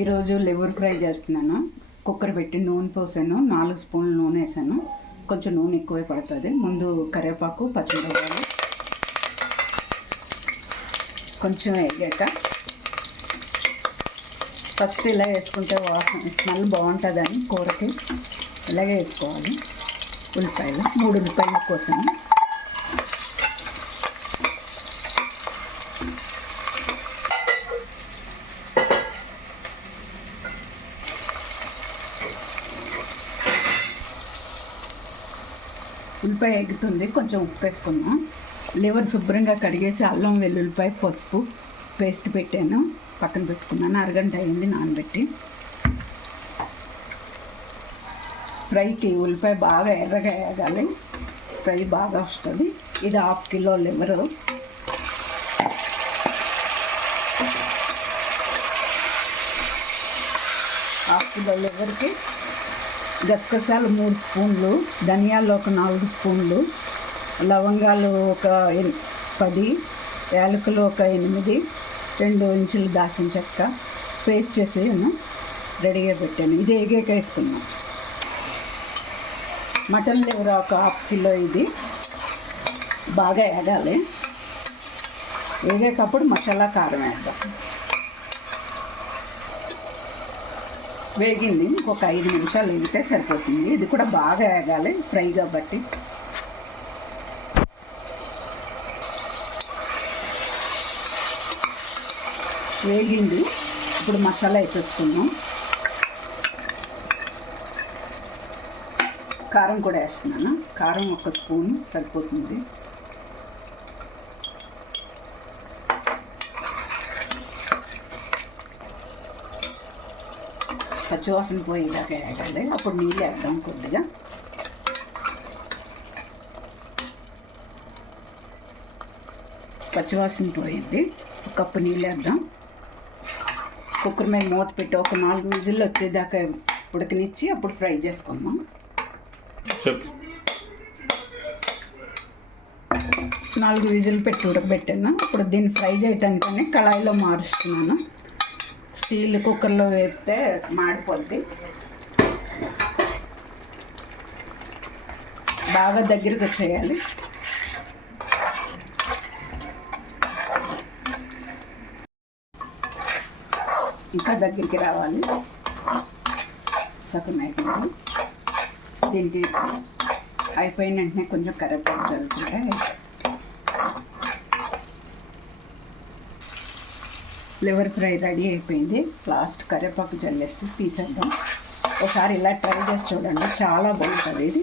ఈరోజు liver fry చేస్తున్నాను. Cooker పెట్టి నూనె పోసాను, 4 స్పూన్లు నూనె వేసాను. కొంచెం నూనె ఎక్కువే పడుతుంది. ముందు కరివేపాకు, పచ్చిమిరపకాయలు కొంచెం వేగాక ఫస్ట్ ఇలా వేసుకుంటే స్మెల్ బాగుంటుందని కూరకి ఇలాగే వేసుకోవాలి. ఉల్లిపాయలు 3 ఉల్లిపాయలు కోసాను. ఉల్లిపాయ ఎగుతుంది, కొంచెం ఉప్పు వేసుకున్నాం. లివర్ శుభ్రంగా కడిగేసి అల్లం వెల్లుల్లిపాయ పసుపు పేస్ట్ పెట్టాను, పక్కన పెట్టుకున్నాను. అరగంట అయింది నానబెట్టి. ఫ్రైకి ఉల్లిపాయ బాగా ఎర్రగా వేగాలి, ఫ్రై బాగా వస్తుంది. ఇది 1/2 కిలో లివరు. హాఫ్ కిలో లివర్కి గసగసాలు 3 స్పూన్లు, ధనియాలు ఒక 4 స్పూన్లు, లవంగాలు ఒక 10, యాలకులు ఒక 8, 2 ఇంచులు దాచిన చెక్క పేస్ట్ చేసి రెడీగా పెట్టాను. ఇది ఏగేక వేసుకున్నాం. మటన్ లివర్ ఒక 1/2 కిలో. ఇది బాగా వేగాలి. వేగేటప్పుడు మసాలా కారం వేద్దాం. వేగింది, ఇంకొక 5 నిమిషాలు వేగితే సరిపోతుంది. ఇది కూడా బాగా వేగాలి, ఫ్రై కాబట్టి. వేగింది, ఇప్పుడు మసాలా వేసేసుకున్నాం. కారం కూడా వేస్తున్నాను. కారం 1 స్పూన్ సరిపోతుంది. పచ్చివాసన పోయేదాకా వేగాలి. అప్పుడు నీళ్ళు వేద్దాం కొద్దిగా. పచ్చివాసన పోయింది, 1 కప్పు నీళ్ళు వేద్దాం. కుక్కర్ మీద మూత పెట్టి ఒక 4 విజిల్లు వచ్చేదాకా ఉడకనిచ్చి అప్పుడు ఫ్రై చేసుకుందాం. 4 విజిల్ పెట్టి ఉడకబెట్టాను. ఇప్పుడు దీన్ని ఫ్రై చేయటానికని కళాయిలో మారుస్తున్నాను. స్టీల్ కుక్కర్లో వేస్తే మాడిపోద్ది. బాగా దగ్గరికి వచ్చేయాలి. ఇంకా దగ్గరికి రావాలి. సగం అయిపోయింది. దీనికి అయిపోయిన వెంటనే కొంచెం కరివేపాకు చల్లుకుంటే లివర్ ఫ్రై రెడీ అయిపోయింది. లాస్ట్ కరివేపాకు చల్లేసి తీసేద్దాం. ఒకసారి ఇలా ట్రై చేసి చూడండి, చాలా బాగుంటుంది ఇది.